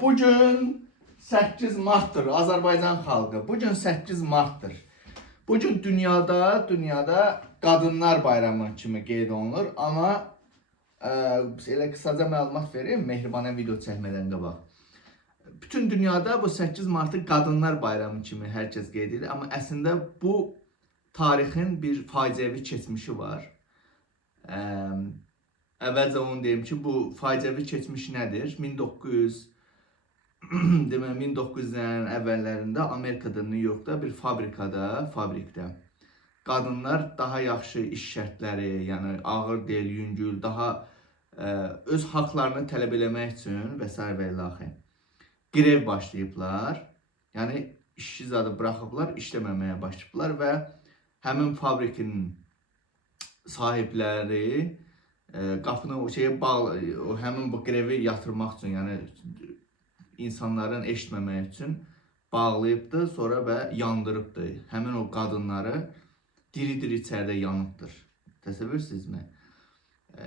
Bugün 8 Mart'tır Azərbaycan xalqı. Bugün 8 Mart'tır. Bugün dünyada Qadınlar Bayramı kimi qeyd olunur. Amma elə qısaca məlumat vereyim Mehribanə video çəkmədən qabaq. Bütün dünyada bu 8 Mart'ı Qadınlar Bayramı kimi hər kəs qeyd edir. Amma əslində bu tarixin bir faciəvi keçmişi var. Əvvəlcə onu deyim ki, bu faciəvi keçmiş nədir? 1900-lərin əvvəllərində Amerikada, New Yorkda bir fabrikdə qadınlar daha yaxşı iş şərtləri, yəni ağır deyil, yüngül, daha öz haqlarını tələb eləmək üçün və s. və ilaxı grev başlayıblar. Yəni işçi zadı buraxıblar, işləməməyə başlayıblar və həmin fabrikin sahibləri qapını o şeyə bağlı, həmin bu grevi yatırmaq üçün, yəni insanların eşitməmək üçün bağlayıbdı, sonra və yandırıbdı. Həmin o qadınları diri-diri içəridə yanıbdır. Təsəvvürsünüzmü?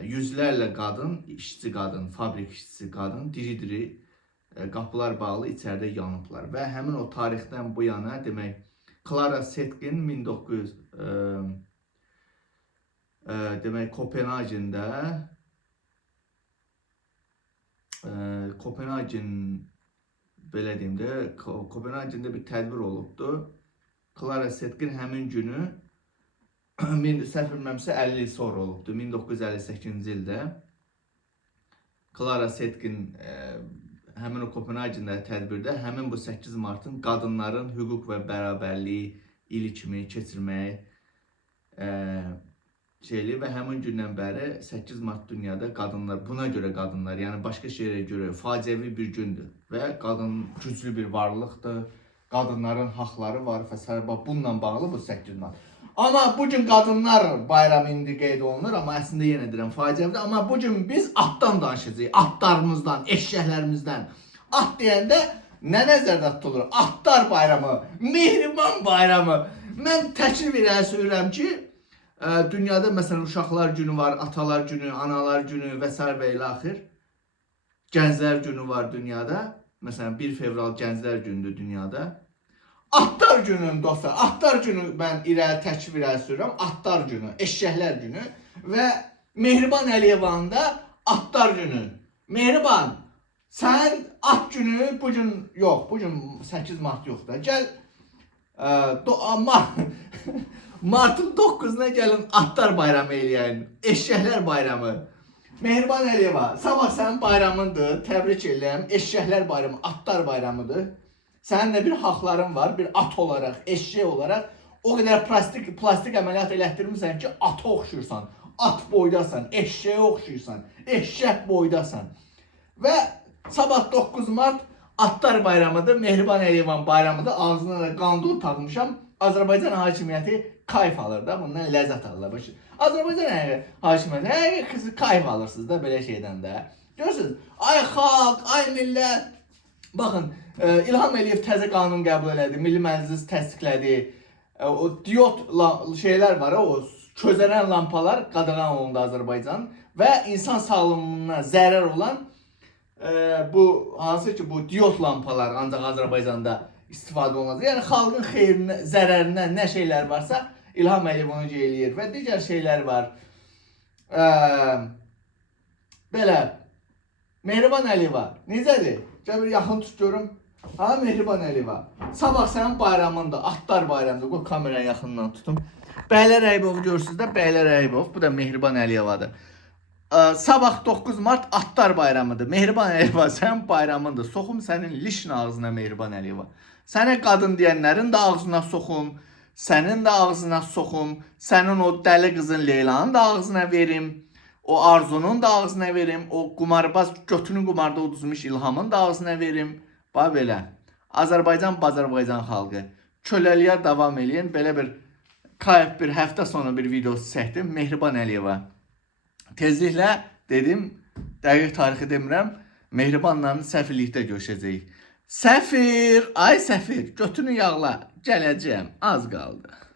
Yüzlərlə qadın, işçi qadın, fabrik işçisi qadın diri-diri qapılar bağlı içəridə yanıblar. Və həmin o tarixdən bu yana, demək, Clara Zetkin 1900 demək Kopenhagen'də bir tədbir olubdu. Clara Zetkin həmin günü səhv bilmirəmsə 50 il sonra olubdu. 1958-ci ildə Clara Zetkin həmin o Kopenhagen'də tədbirdə həmin bu 8 Mart'ın qadınların hüquq və bərabərliyi ili kimi keçirməyi şeyli və həmin gündən bəri 8 Mart dünyada qadınlar, buna görə qadınlar, yəni başqa şeylərə görə faciəvi bir gündür və qadın güclü bir varlıqdır, qadınların haqları var və s. Bununla bağlı bu 8 Mart. Amma bugün Qadınlar Bayramı indi qeyd olunur, amma əslində yenə deyirəm faciəvidir. Amma bugün biz atdan danışacağıq, atlarımızdan, eşşəklərimizdən. At deyəndə nə nəzərdə tutulur? Atlar Bayramı, Mehriban Bayramı. Mən təklif edirəm ki, dünyada məsələn uşaqlar günü var, atalar günü, analar günü və s. və ilaxır. Gənclər günü var dünyada. Məsələn 1 fevral Gənclər günüdür dünyada. Atlar günü dostlar, atlar günü mən təklif edirəm. Atlar günü, eşşəklər günü və Mehriban Əliyevanın da atlar günü. Mehriban, sən at günü bugün yox, bugün 8 Mart yox da. Gəl Mart'ın 9'una gəlin Atlar Bayramı eləyən, Eşşəklər Bayramı. Mehriban Əliyeva, sabah sənin bayramındır, təbrik edirəm. Eşşəklər Bayramı, Atlar Bayramıdır. Sənin də bir haqların var, bir at olaraq, eşşək olaraq. O qədər plastik əməliyyat elətdirmirsən ki, ata oxşuyursan, at boydasan, eşşəyə oxşuyursan, eşşək boydasan. Və sabah 9 Mart Atlar Bayramıdır, Mehriban Əliyevan bayramıdır. Ağzına da qandun taxmışam. Azərbaycan hakimiyyəti kayf alır da, bundan ləzzət alırlar. Azərbaycan hakimiyyəti kayf alırsınız da belə şeydən də. Görürsünüz, ay xalq, ay millət. Baxın, İlham Əliyev təzə qanun qəbul elədi, Milli Məclis təsdiqlədi. O diod şeylər var, o közərən lampalar qadağan olundu Azərbaycan və insan sağlığına zərər olan bu hansı ki bu diod lampalar ancaq Azərbaycanda istifadə olunacaq. Yəni xalqın xeyrinə, zərərinə nə şeylər varsa İlham Əliyev onu eləyir və digər şeylər var. Belə Mehriban Əliyeva necədir? Gəl bir yaxın tut görüm. Ha Mehriban Əliyeva. Sabah sənin bayramındır, Atlar Bayramıdır. Qoy kameraya yaxından tutum. Bəylər Əybov görürsünüz də, Bəylər Əybov. Bu da Mehriban Əliyevadır. Sabah 9 Mart Atlar Bayramıdır. Mehriban Əliyeva sənin bayramındır. Soxum sənin lişin ağzına Mehriban Əliyeva. Sənə qadın deyənlərin də ağzına soxum. Sənin də ağzına soxum. Sənin o dəli qızın Leylanın da ağzına verim. O Arzunun da ağzına verim. O qumarbaz götünü qumarda uduzmuş İlhamın da ağzına verim. Bax belə. Azərbaycan xalqı. Köləliyə davam eləyin. Belə bir kayıp bir həftə sonra bir videosu çəkdim. Mehriban Əliyeva. Tezliklə dedim, dəqiq tarixi demirəm. Mehribanla səfirlikdə görüşəcəyik. Səfir, ay səfir, götünü yağla, gələcəyəm, az qaldı.